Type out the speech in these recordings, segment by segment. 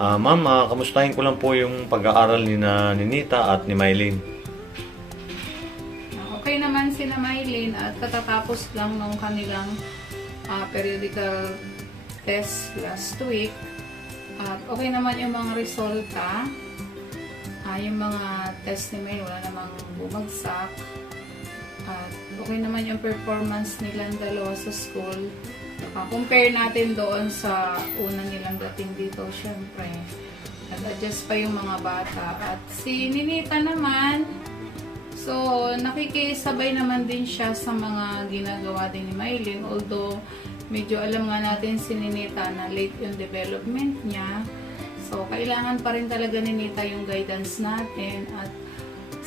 Ma'am, kamustahin ko lang po yung pag-aaral ni na Ninita at ni Mylene. Okay naman sila Mylene at katatapos lang nung kanilang periodical test last week. At okay naman yung mga resulta. Yung mga test ni Mylene wala namang bumagsak. At okay naman yung performance nilang dalawa sa school. Compare natin doon sa una nilang dating dito, syempre. Nag-adjust pa yung mga bata. At si Ninita naman, so nakikisabay naman din siya sa mga ginagawa din ni Mylene. Although, medyo alam nga natin si Ninita na late yung development niya. So, kailangan pa rin talaga ni Ninita yung guidance natin. At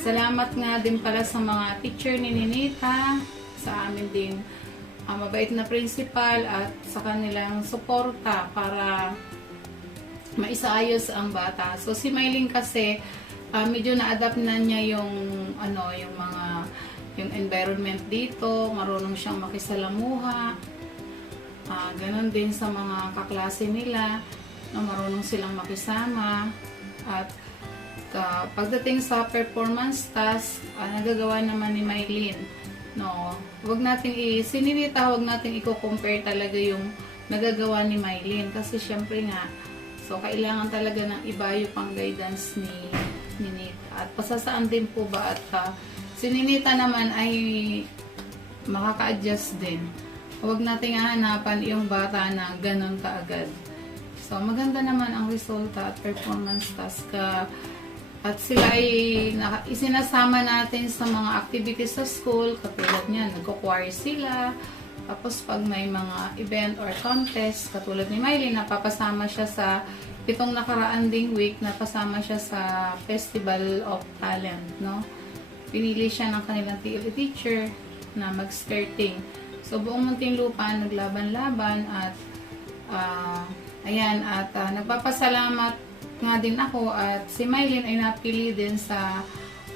salamat nga din pala sa mga teacher ni Ninita, sa amin din mabait na principal at sa kanilang suporta para maisaayos ang bata. So si Mylene kasi medyo na-adapt na niya yung yung environment dito, marunong siyang makisalamuha. Ganon din sa mga kaklase nila, no, marunong silang makisama. At pagdating sa performance task, nagagawa naman ni Mylene. No, wag nating wag nating i-compare talaga yung nagagawa ni Mylene kasi syempre nga, so kailangan talaga ng iba yung pang guidance ni Ninita. At pasasaan din po ba at si Ninita naman ay makaka-adjust din. Huwag nating hahanapan yung bata na ganun kaagad. So maganda naman ang resulta at performance task at sila ay isinasama natin sa mga activities sa school. Katulad niyan, nagko-choir sila. Tapos pag may mga event or contest, katulad ni Mylene, napapasama siya sa itong nakaraan ding week, napasama siya sa Festival of Talent, no? Pinili siya ng kanilang TLE teacher na mag-skirting. So buong Muntinlupa naglaban-laban at ayan, at nagpapasalamat nga din ako at si Mylene ay napili din sa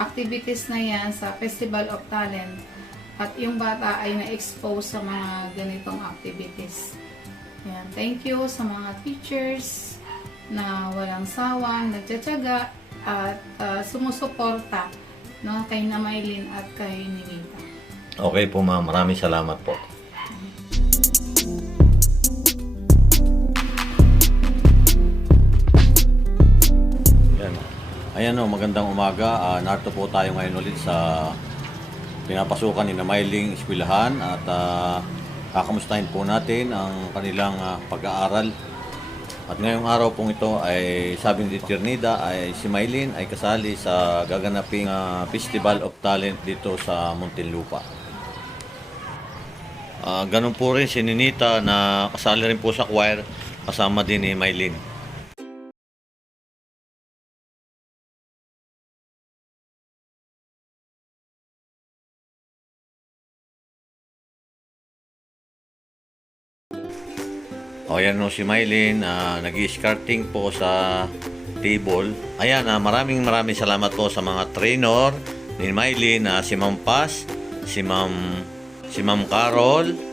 activities na yan sa Festival of Talent at yung bata ay na-expose sa mga ganitong activities. Ayan. Thank you sa mga teachers na walang sawang nagtsatsaga at sumusuporta, no, kay na Mylene at kay Ninita. Okay po ma'am, maraming salamat po. Ayan o, magandang umaga. Narito po tayo ngayon ulit sa pinapasukan ni na Mylene Eskwelahan at kakamustahin po natin ang kanilang pag-aaral. At ngayong araw pong ito ay sabi ni Teacher Nida ay si Mylene ay kasali sa gaganaping Festival of Talent dito sa Muntinlupa. Ganun po rin si Ninita na kasali rin po sa choir kasama din ni Mylene. O yan no si Mylene, nag-i-skirting po sa table. Ayan, maraming salamat po sa mga trainer ni Mylene, si Ma'am Paz, si Ma'am Carol,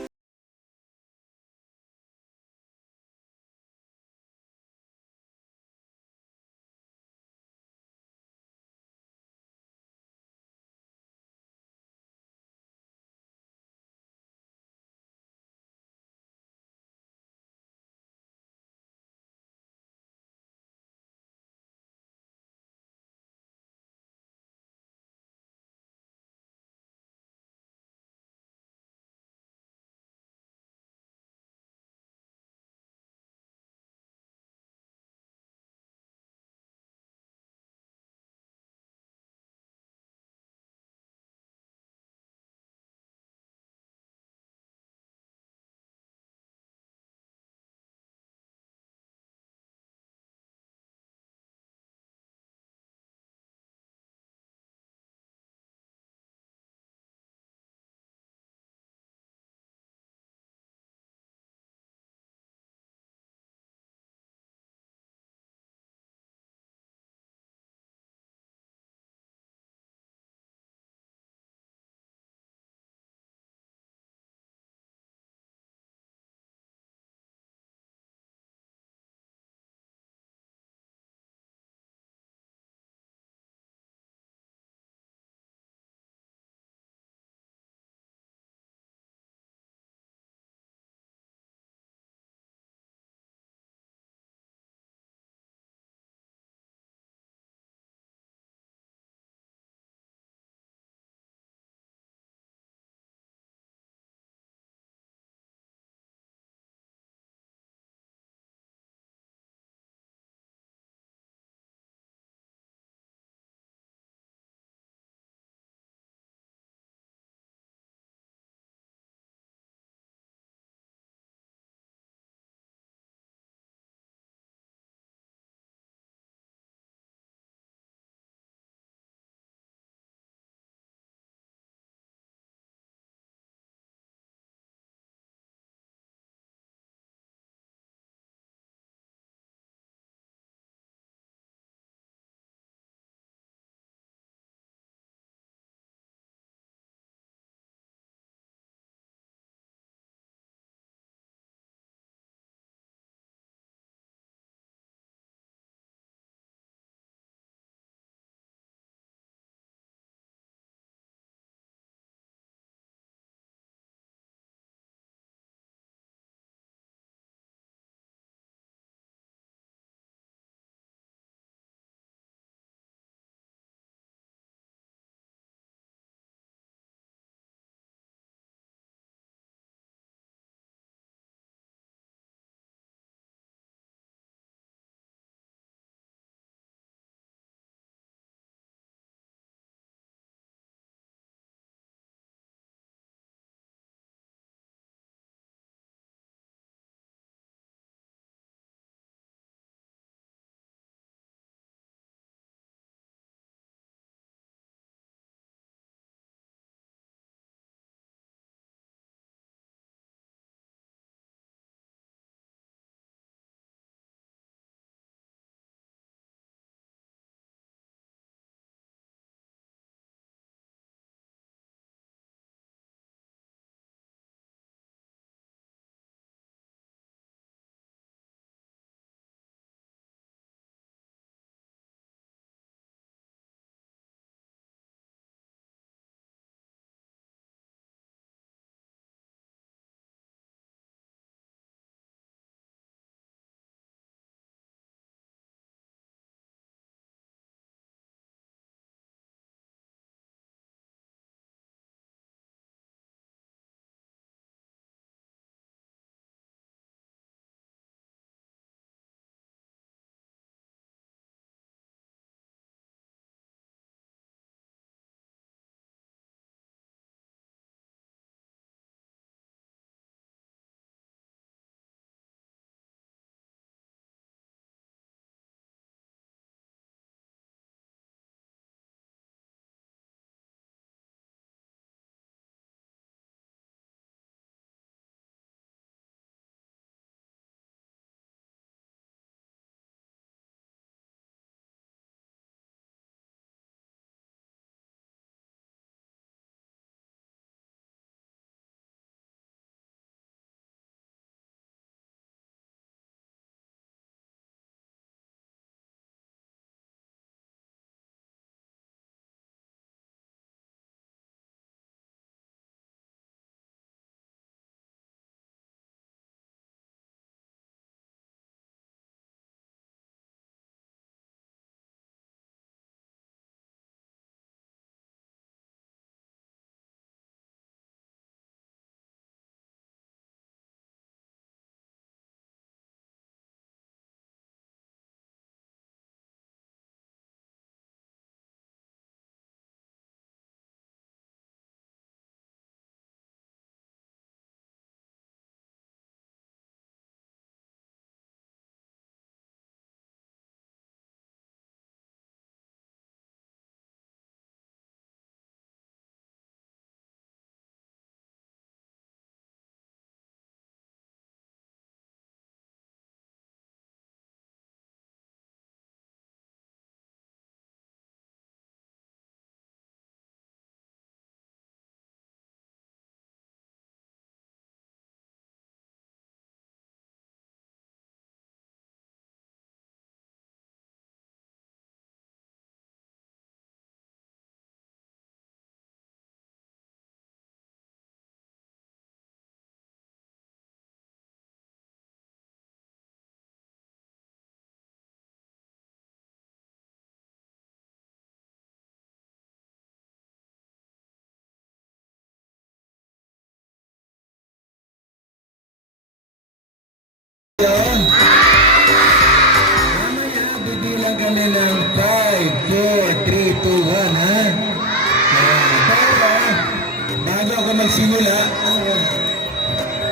magsimula.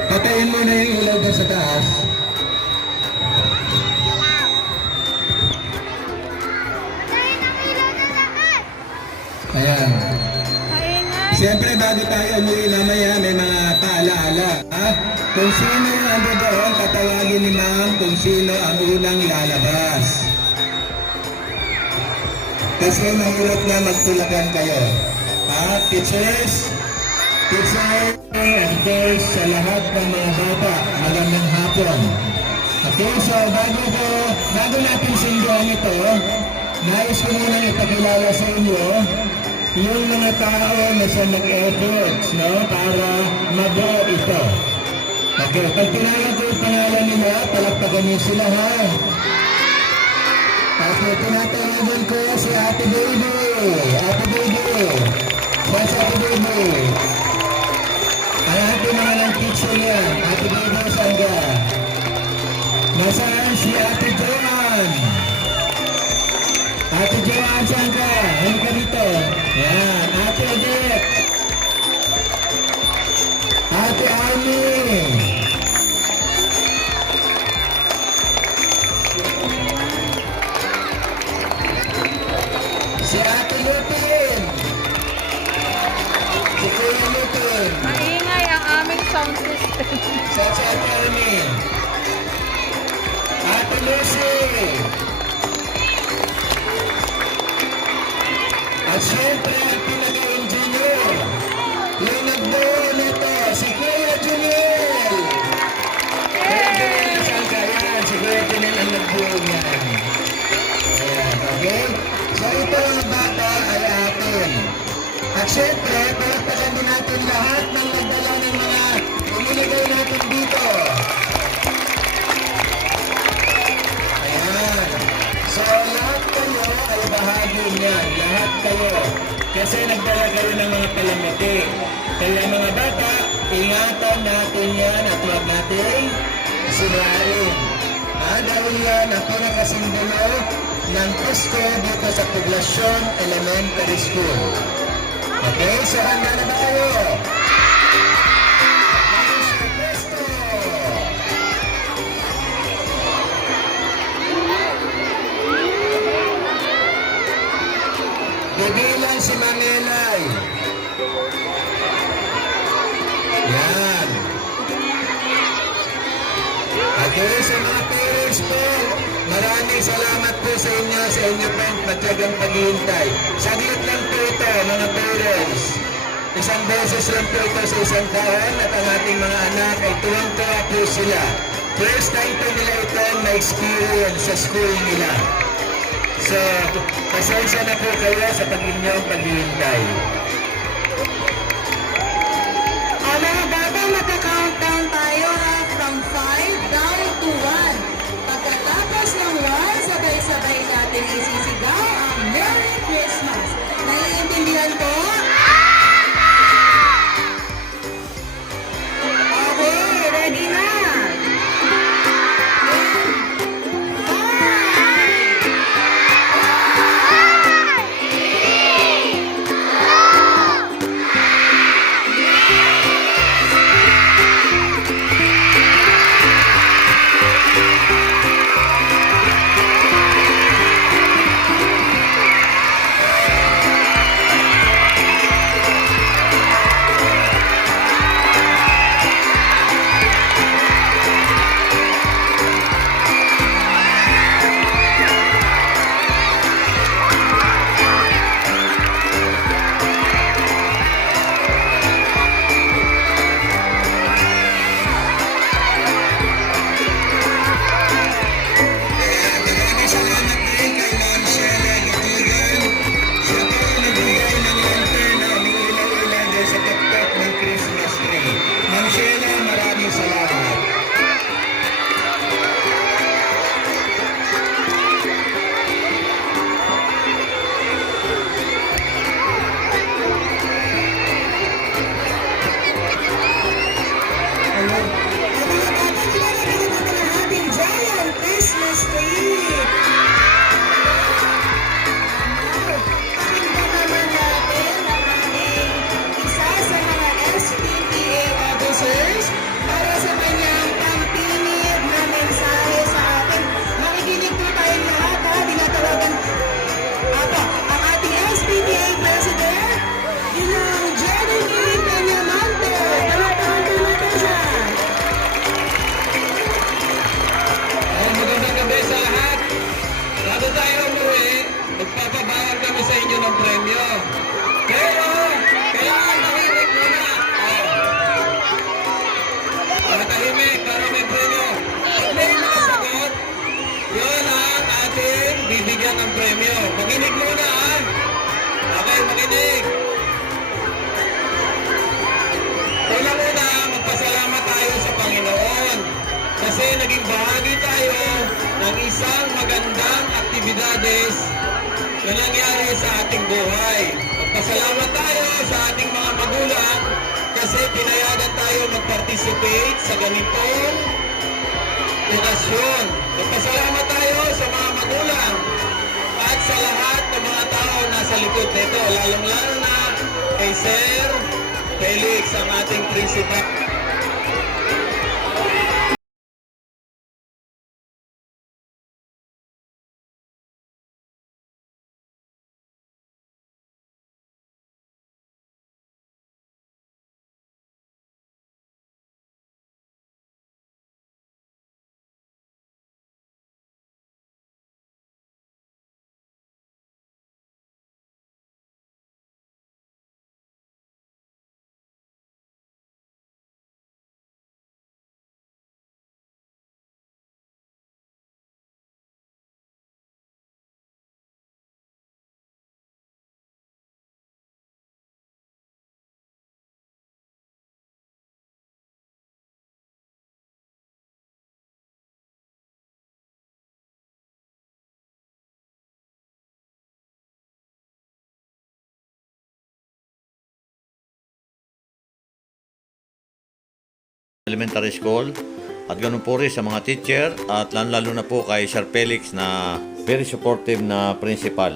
Patayin mo na yung ilaw doon sa taas. Ayan. Siyempre, bago tayo umuwi mamaya, may mga paalaala. Ha? Kung sino yung ando doon, tatawagin ni ma'am kung sino ang unang lalabas. Kasi mahirap na magtulakan kayo. Ha? Teachers, and of course, sa lahat ng mga bata, magandang hapon. Okay, so bago natin sinduhan ito, nais ko muna ipakilala sa inyo yung mga tao na sa mag-efforts, no, para mabuo ito. Okay, pag tinawag ko yung pangalan nila, palakpakan niyo sila, ha? Okay, tinatawagan ko si Ate Baby. Ate Baby. Yes, Ate Baby. Ang ating mga ng teacher yan. Ate Baby, saan ka? Nasaan si Ate Joan? Ate Joan, saan ka? Ano ka dito? Yan, Ate Odette. Ate Army. Si Ate Lupin. Si Kuya Lupin. Maingay ang aming sound system. Si Ate Army. Ate Lucy. At syempre, ang pinaka-engineer, yung nagbuo nito, si Kuya Juniel. Kuya Juniel, saan ka? Yan, si Kuya Juniel ang nagbuo niyan. Ayan, okay? So ito ang bata ay atin. At syempre, palakpakan din natin lahat ng nagdala ng mga inilagay natin dito. Ayan. So lahat kayo ay bahagi niyan. Lahat kayo. Kasi nagdala kayo ng mga palamuti. Kaya mga bata, ingatan natin yan at huwag natin sirain. Dahil yan ang pinakasimbolo ng Pasko dito sa Poblacion Elementary School. Okay, so handa na ba kayo? Pasko! Bibilang si Manelay. Yan. Okay, sa mga parents po, maraming salamat po sa inyo, sa inyo pong matyagang paghihintay. Saglit lang po ito, mga parents. Isang beses lang po ito sa isang taon at ang ating mga anak ay tuwang-tuwa po sila. First time po nila ito na-experience sa school nila. So, pasensya na po kayo sa pag-inyong paghihintay. Mga bata, magka-countdown tayo ha, from 5 down to 1. Pagkatapos ng 1, sabay-sabay natin isisigaw ang Merry Christmas. Naiintindihan po? Okay, ready na? ng premyo. Pero, kailangan makinig muna. Matahimik para may premyo. Pag may nakasagot, yun ang ating bibigyan ng premyo. Makinig muna, ha? Okay, makinig. Una-una, magpasalamat tayo sa Panginoon kasi naging bahagi tayo ng isang magandang aktibidades na nangyari sa ating buhay. Magpasalamat tayo sa ating mga magulang kasi pinayagan tayo mag-participate sa ganitong okasyon. Magpasalamat tayo sa mga magulang at sa lahat ng mga tao nasa likod nito, lalong-lalo na kay Sir Felix, ang ating principal. Elementary School at ganun po rin sa mga teacher at lalo na po kay Sir Felix na very supportive na principal.